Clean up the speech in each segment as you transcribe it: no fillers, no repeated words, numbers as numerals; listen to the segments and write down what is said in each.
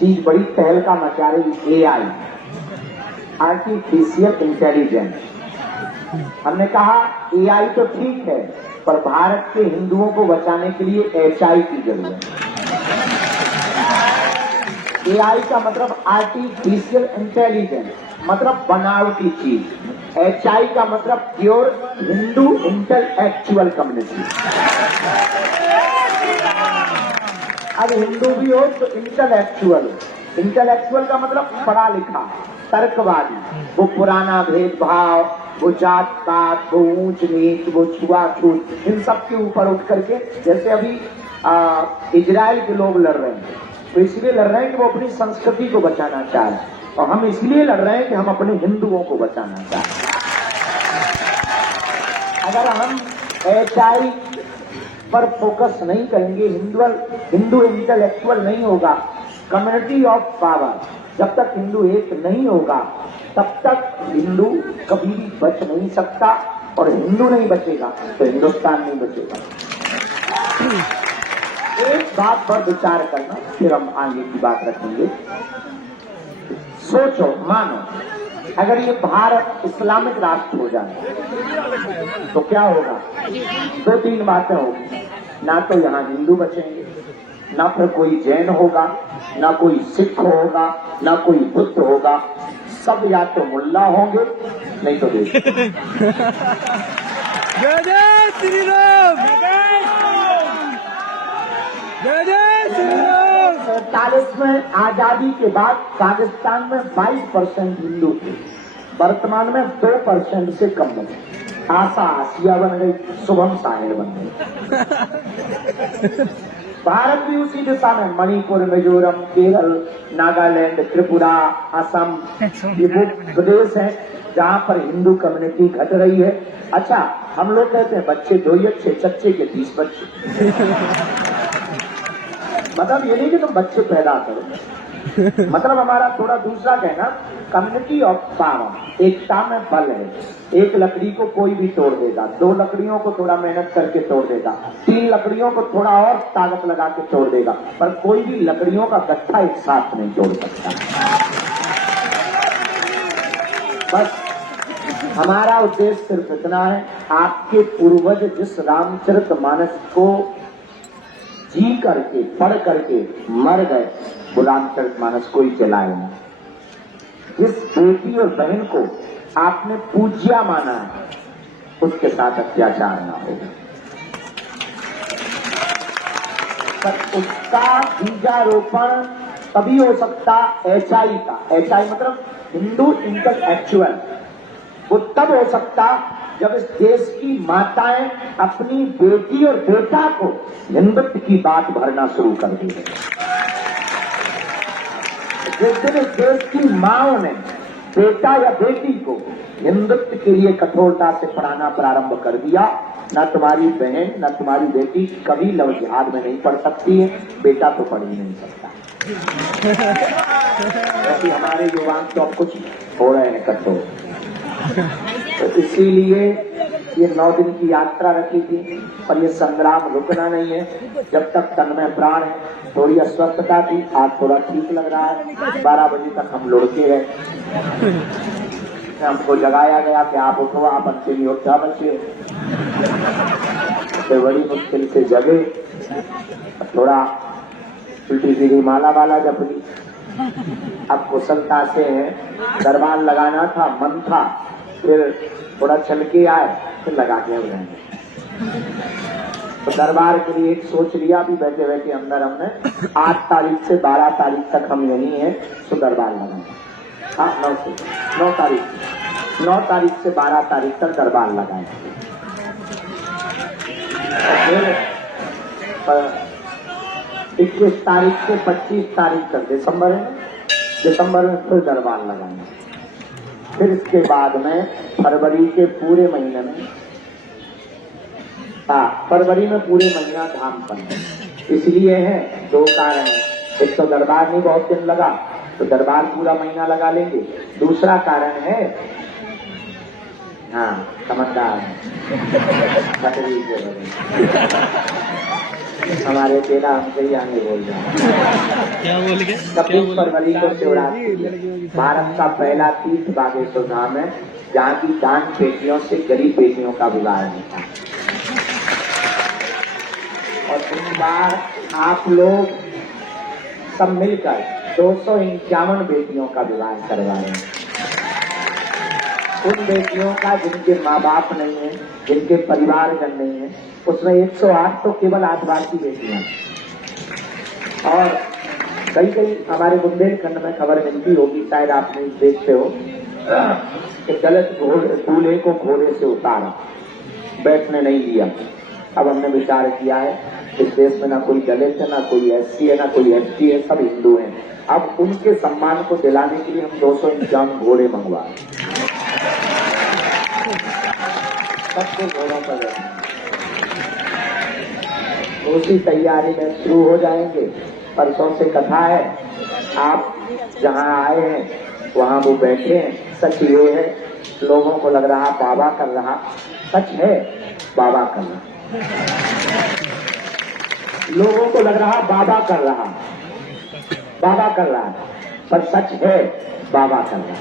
चीज बड़ी तहलका मचा रही, एआई, आर्टिफिशियल इंटेलिजेंस। हमने कहा एआई तो ठीक है, पर भारत के हिंदुओं को बचाने के लिए एचआई की जरूरत है। एआई का मतलब आर्टिफिशियल इंटेलिजेंस, मतलब बनावटी चीज। एचआई का मतलब प्योर हिंदू इंटेलेक्चुअल कम्युनिटी। अब हिंदू भी हो तो इंटेलेक्चुअल हो। इंटेलेक्चुअल का मतलब पढ़ा लिखा, तर्कवादी। वो पुराना भेदभाव, वो जात पात, वो ऊंच नीच, वो छुआछूत, इन सब के ऊपर उठ करके, जैसे अभी इजराइल के लोग लड़ रहे हैं, तो इसलिए लड़ रहे हैं कि वो अपनी संस्कृति को बचाना चाह रहे हैं, और हम इसलिए लड़ रहे हैं कि हम अपने हिंदुओं को बचाना चाहते हैं। अगर हम एचआई पर फोकस नहीं करेंगे, हिंदू इंटेलेक्चुअल नहीं होगा, कम्युनिटी ऑफ पावर, जब तक हिंदू एक नहीं होगा तब तक हिंदू कभी भी बच नहीं सकता, और हिंदू नहीं बचेगा तो हिंदुस्तान नहीं बचेगा। एक बात पर विचार करना, फिर हम आगे की बात रखेंगे। सोचो, मानो अगर ये भारत इस्लामिक राष्ट्र हो जाए तो क्या होगा? दो तीन बातें होगी। ना तो यहाँ हिंदू बचेंगे, ना फिर कोई जैन होगा, ना कोई सिख होगा, ना कोई बुद्ध होगा, सब या तो मुल्ला होंगे नहीं तो देश। जय जय श्री राम, जय जय श्री राम। 47 में आजादी के बाद पाकिस्तान में 22% हिंदू थे, वर्तमान में 2% से कम बने। आशा आसिया बन गई, शुभम साहेब बन गई। भारत भी उसी दिशा में, मणिपुर, मिजोरम, केरल, नागालैंड, त्रिपुरा, असम, ये वो प्रदेश हैं जहां पर हिंदू कम्युनिटी घट रही है। अच्छा, हम लोग कहते हैं बच्चे दो ही अच्छे, चच्चे के 30 बच्चे। मतलब ये नहीं कि तुम बच्चे पैदा करो, मतलब हमारा थोड़ा दूसरा कहना, कम्युनिटी ऑफ पावर, एकता में बल है। एक लकड़ी को कोई भी तोड़ देगा, 2 लकड़ियों को थोड़ा मेहनत करके तोड़ देगा, 3 लकड़ियों को थोड़ा और ताकत लगा के तोड़ देगा, पर कोई भी लकड़ियों का गट्ठा एक साथ नहीं तोड़ सकता। बस हमारा उद्देश्य सिर्फ इतना है, आपके पूर्वज जिस रामचरितमानस को जी करके, पढ़ करके मर गए, वो रामचरितमानस कोई जलाए ना। जिस बेटी और बहन को आपने पूज्या माना है, उसके साथ अत्याचार ना हो। पर उसका बीजारोपण तभी हो सकता एचआई का, एचआई मतलब हिंदू इंटेलेक्चुअल, वो तब हो सकता जब इस देश की माताएं अपनी बेटी और बेटा को हिंदुत्व की बात भरना शुरू कर दी है। जिस दिन इस देश की माओं ने बेटा या बेटी को हिंदुत्व के लिए कठोरता से पढ़ाना प्रारंभ कर दिया, ना तुम्हारी बहन ना तुम्हारी बेटी कभी लव जिहाद में नहीं पढ़ सकती है, बेटा तो पढ़ ही नहीं सकता। ऐसे हमारे युवा तो अब कुछ हो रहे हैं कठोर, तो इसीलिए ये 9 दिन की यात्रा रखी थी, पर ये संग्राम रुकना नहीं है जब तक तन में प्राण है। थोड़ी अस्वस्थता थी, आज थोड़ा ठीक लग रहा है। 12 बजे तक हम लुढ़के गए, हमको जगाया गया कि आप उठो, आप अंतिम योद्धा बचे। तो बड़ी मुश्किल से जगे, थोड़ा उल्टी सीधी माला वाला जप ली। अब कुशलता से दरबार लगाना था, मन था, फिर थोड़ा चल के आए, फिर लगा के हो जाएंगे। तो दरबार के लिए एक सोच लिया, भी बैठे बैठे अंदर हमने 8 तारीख से 12 तारीख तक हम यहीं हैं, तो दरबार लगाएंगे। हाँ, 9 तारीख से 12 तारीख तक दरबार लगाएंगे। फिर 21 तारीख से 25 तारीख तक दिसंबर में फिर दरबार लगाएंगे। फिर इसके बाद में फरवरी के पूरे महीने में, फरवरी में पूरे महीना धाम पर, इसलिए है 2 कारण है। एक तो दरबार में बहुत दिन लगा, तो दरबार पूरा महीना लगा लेंगे। दूसरा कारण है, हाँ समझदार हमारे तेरा हमसे ही आगे बोल रहे हैं। क्या बोल के 26 फरवरी को शिवरात्रि है। भारत का पहला तीर्थ बागेश्वर धाम है, जहाँ की दान पेटियों से गरीब बेटियों का विवाह होता है। और इस बार आप लोग सब मिलकर 251 बेटियों का विवाह करवा रहे हैं। उन बेटियों का जिनके माँ बाप नहीं है, जिनके परिवारजन नहीं है, उसमें 108 तो केवल आदिवासी बेटियां हैं। और कई कई हमारे बुंदेलखंड में खबर मिलती होगी, शायद आप नहीं देखते हो, कि गलत दूल्हे को घोड़े से उतारा, बैठने नहीं दिया। अब हमने विचार किया है, इस देश में ना कोई दलित है, ना कोई एससी है, ना कोई एसटी है, सब हिंदू हैं। अब उनके सम्मान को दिलाने के लिए हम 251 घोड़े मंगवा सबको घोड़ों पर उसी तैयारी में शुरू हो जाएंगे। परसों से कथा है, आप जहां आए हैं वहां वो बैठे हैं। सच ये है, लोगों को लग रहा बाबा कर रहा, सच है बाबा कर रहा। लोगों को लग रहा बाबा कर रहा, बाबा कर रहा है, पर सच है बाबा कर रहा।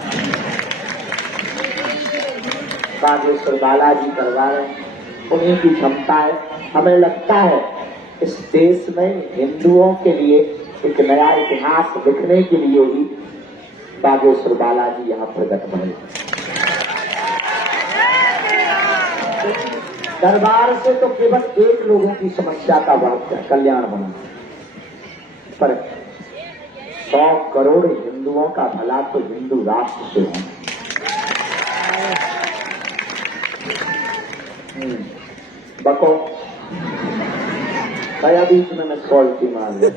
बागेश्वर बालाजी करवा रहे हैं, उन्हीं की क्षमता है। हमें लगता है इस देश में हिंदुओं के लिए एक नया इतिहास लिखने के लिए ही बागेश्वर बालाजी यहाँ प्रकट बने। दरबार से तो केवल एक लोगों की समस्या का कल्याण बना, पर 100 करोड़ हिंदुओं का भला तो हिंदू राष्ट्र से होना। बको भैया बीच में मैं क्वालिटी मार लिया।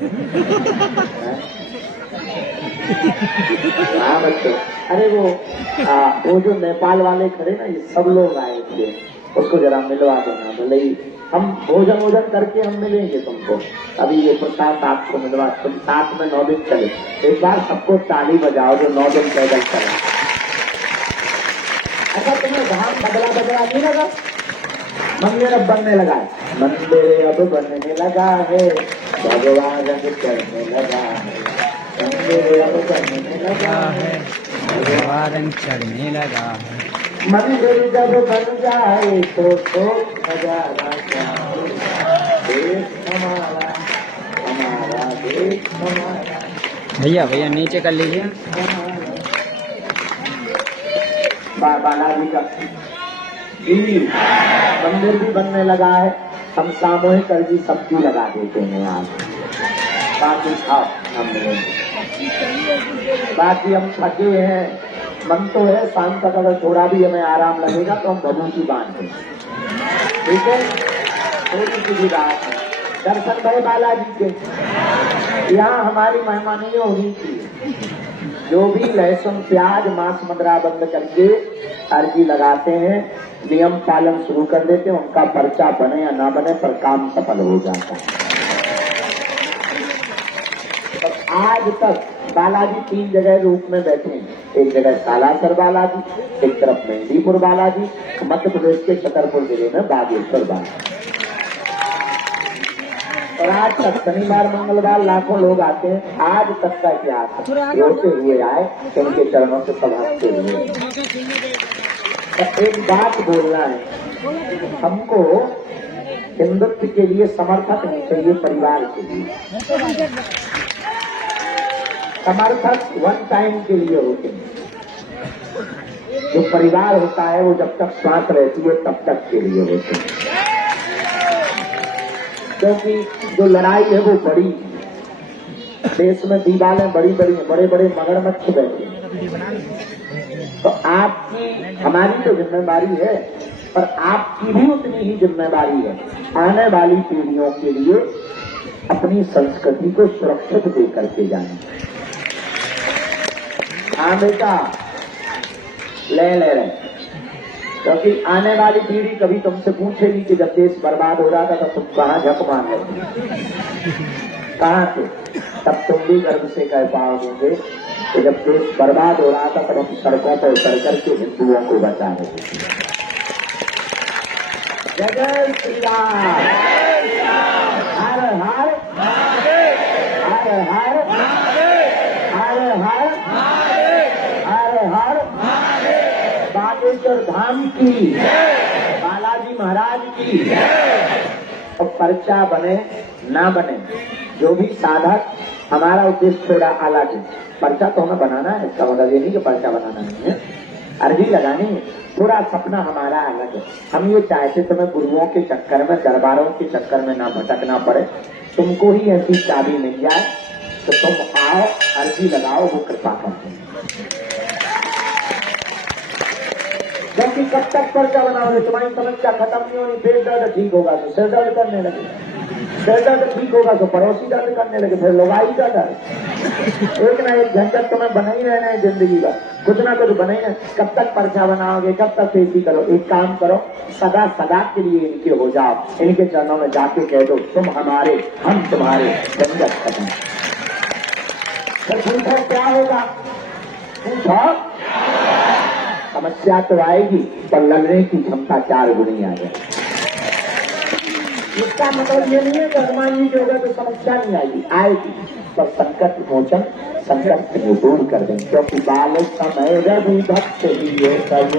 हाँ बच्चों, अरे वो जो नेपाल वाले खड़े ना, ये सब लोग आए थे, उसको जरा मिलवा देना। भले ही हम भोजन करके हम मिलेंगे तुमको। अभी ये प्रसाद आपको मिलवा, तुम साथ में 9 दिन चले। एक बार सबको ताली बजाओ जो 9 दिन पैदल चला। अच्छा, तुम्हें धाम बदला नहीं लगा? मंदिर अब बनने लगा है, मंदिर अब बनने लगा है, भगवान रंग चढ़ने लगा है, मंदिर अब बनने लगा है, भगवान चढ़ने लगा है। मंदिर जब बन जाए तो नजारा क्या हो, देश हमारा हमारा देश हमारा। भैया भैया नीचे कर लीजिए। बालाजी का मंदिर भी बनने लगा है। हम सामूहिक अर्जी सबकी लगा देते हैं आज। बाकी खाओ, बाकी हम थके हैं, मन तो है शाम तक अगर थोड़ा भी हमें आराम लगेगा तो हम भभूति बांधे, ठीक है? थोड़ी सी भी रात है। दर्शन भय बालाजी के यहाँ हमारी मेहमानी होनी चाहिए। जो भी लहसुन प्याज मांस मदरा बंद करके अर्जी लगाते हैं, नियम पालन शुरू कर देते हैं, उनका पर्चा बने या ना बने पर काम सफल हो जाता है। तो आज तक बालाजी 3 जगह रूप में बैठे हैं। एक जगह सालासर बालाजी, एक तरफ मेहंदीपुर बालाजी, मध्य प्रदेश के छतरपुर जिले में बागेश्वर बालाजी। और आज तक शनिवार मंगलवार लाखों लोग आते हैं। आज तक का इतिहास रोते हुए आए, उनके चरणों से सब हंसते हुए। एक बात बोलना है, हमको हिंदुत्व के लिए समर्थक नहीं चाहिए, परिवार के लिए समर्थक 1 टाइम के लिए होते हैं। जो परिवार होता है वो जब तक सांस रहती है तब तक के लिए होते हैं, क्योंकि जो लड़ाई है वो बड़ी देश में दीवारें बड़ी बड़ी हैं, बड़े बड़े मगरमच्छ बैठे हैं। तो आपकी हमारी तो जिम्मेदारी है, पर आपकी भी उतनी ही जिम्मेदारी है आने वाली पीढ़ियों के लिए अपनी संस्कृति को सुरक्षित दे करके जाना। हाँ बेटा, ले रहे, क्योंकि आने वाली पीढ़ी कभी तुमसे पूछेगी कि जब देश बर्बाद हो रहा था तब तुम कहाँ झक मार रहे थे, कहाँ थे? तब तुम भी गर्व से कह पाओगे कि जब देश बर्बाद हो रहा था तब हम सड़कों पर उतर करके हिंदुओं को बचा रहे थे। जय श्री राम, हर हर हर हर धाम की, बालाजी महाराज की। और पर्चा बने ना बने, जो भी साधक, हमारा उद्देश्य थोड़ा अलग है। पर्चा तो हमें बनाना है, इसका मतलब ये नहीं कि पर्चा बनाना नहीं है, अर्जी लगानी है। थोड़ा सपना हमारा अलग है। हम ये चाहते तुम्हें गुरुओं के चक्कर में, दरबारों के चक्कर में ना भटकना पड़े, तुमको ही ऐसी चाबी मिल जाए तो तुम आओ, अर्जी लगाओ, वो कृपा करते हैं। क्योंकि कब तक पर्चा बनाओगे, तुम्हारी समस्या खत्म नहीं होनी। पेट दर्द ठीक होगा तो सिर दर्द करने लगे, सिर दर्द ठीक होगा तो पड़ोसी दर्द करने लगे, फिर लोगाई का दर्द। एक ना एक झंझट तुम्हें बना ही रहना है जिंदगी का, कुछ ना कुछ बना ही रहना। कब तक पर्चा बनाओगे, कब तक पेशी करो। एक काम करो, सदा सदा के लिए इनके हो जाओ, इनके चरणों में जाके कह दो तुम हमारे, हम तुम्हारे, झंझट खत्म। फिर पूछो क्या होगा, पूछो समस्या तो आएगी पर लड़ने की क्षमता 4 गुनी आ जाए। इसका मतलब ये नहीं है कि हनुमान जी के होगा तो समस्या नहीं आएगी, आएगी पर संकट मोचन, संकट को दूर कर देंगे। क्योंकि बाल समय रवि भक्त ही सब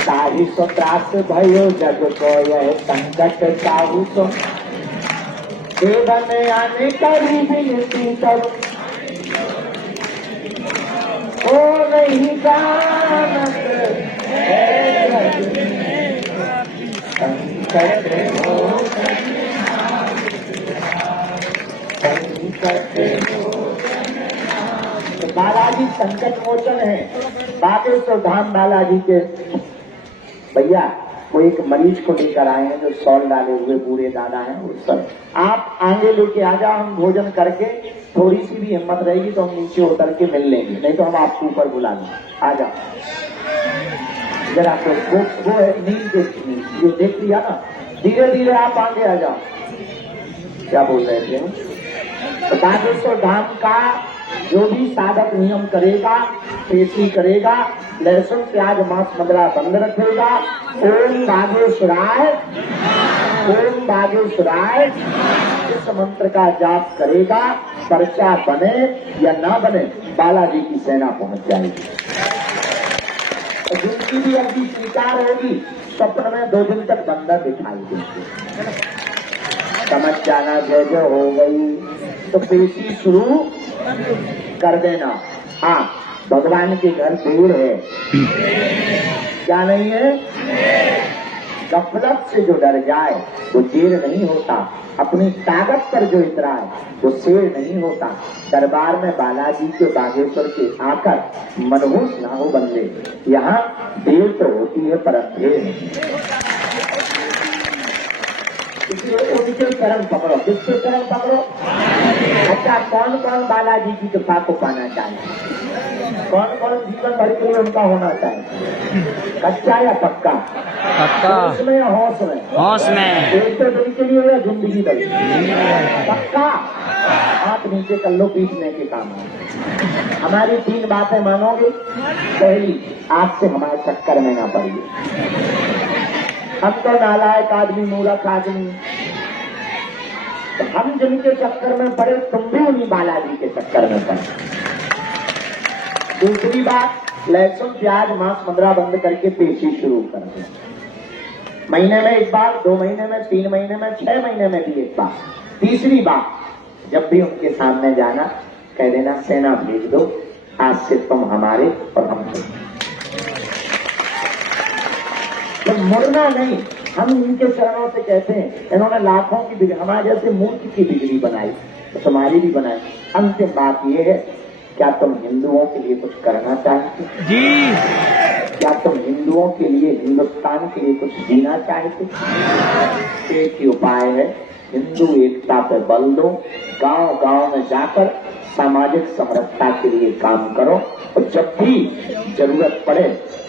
साही सो त्रास भयो जग को यह संकट साहू सो देवन आने करी विनती करो ओ नहीं जानत संकट हो बालाजी संकट मोचन है। बागेश्वर धाम बालाजी के भैया वो एक मरीज को लेकर आए हैं जो सॉल डाले हुए बूढ़े दादा हैं। वो सब आप आगे लेके आ जाओ, हम भोजन करके थोड़ी सी भी हिम्मत रहेगी तो हम नीचे उतर के मिल लेंगे, नहीं तो हम आपको ऊपर बुला लेंगे। आ जाओ जरा, वो है नींद देखनी, ये देख लिया ना, धीरे धीरे आप आगे आ जाओ। क्या बोल रहे थे? तो बागेश्वर धाम का जो भी साधक नियम करेगा, पेशी करेगा, लहसुन प्याज मांस मदरा बंद रखेगा, ओम बागेश्वराय, ओम बागेश्वराय इस मंत्र का जाप करेगा, पर्चा बने या ना बने बालाजी की सेना पहुंच जाएगी। तो जिनकी भी अर्जी स्वीकार होगी, स्वप्न में 2 दिन तक बंदा दिखाई देंगे। समझ जाना, जय जय हो गई तो पेशी शुरू कर देना। हाँ, भगवान के घर दूर है, क्या नहीं है? गफलत से जो डर जाए वो शेर नहीं होता, अपनी ताकत पर जो इतराए वो शेर नहीं होता। दरबार में बालाजी के बागेश्वर के आकर मनहूस ना हो बंदे, यहाँ देर तो होती है पर अंधेर नहीं। इसलिए उनके चरण पकड़ो। किसके चरण पकड़ो? अच्छा, कौन कौन बालाजी की कृपा को पाना चाहिए? कौन कौन जीवन भर के लिए उनका होना चाहिए? कच्चा या पक्का? पक्का। होश में या होश में? होश में। एक तो दिन के लिए या जिंदगी भर? पक्का। हाथ नीचे कर लो, पीटने के काम है। हमारी 3 बातें मानोगे। पहली, आज से हमारे चक्कर में ना पड़िए। हम तो नालायक आदमी, मूर्ख आदमी, तो हम जिनके चक्कर में पड़े तुम भी उन्हीं बालाजी के चक्कर में पड़े। दूसरी बात, लहसुन प्याज मांस मदरा बंद करके पेशी शुरू कर दो। महीने में 1 बार, 2 महीने में, 3 महीने में, 6 महीने में भी 1 बार। तीसरी बात, जब भी उनके सामने जाना कह देना सेना भेज दो, आज से तुम हमारे और हम तुम। तो मुड़ना नहीं। हम इनके चरणों से कहते हैं, इन्होंने लाखों की बिगड़ी, हमारे जैसे मूर्ख की बिगड़ी बनाई तो तुम्हारी भी बनाई। अंतिम बात यह है, क्या तुम हिंदुओं के लिए कुछ करना चाहते जी? क्या तुम हिंदुओं के लिए, हिंदुस्तान के लिए कुछ जीना चाहते? एक ही उपाय है, हिंदू एकता पर बल दो, गांव गांव में जाकर सामाजिक समरसता के लिए काम करो, और जब भी जरूरत पड़े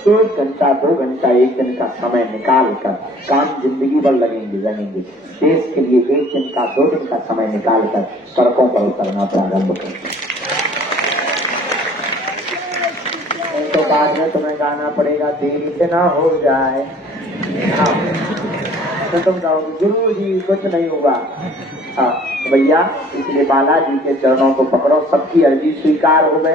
1 घंटा 2 घंटा 1 दिन का समय निकाल कर काम जिंदगी भर रहेंगे। देश के लिए 1 दिन का 2 दिन का समय निकाल कर सड़कों पर उतरना प्रारंभ करें। तो बाद में तुम्हें गाना पड़ेगा देरी से ना हो जाए। हाँ, तो तुम गाओगे गुरु जी कुछ नहीं हुआ। हाँ भैया, इसलिए बालाजी के चरणों को पकड़ो, सबकी अर्जी स्वीकार हो गए।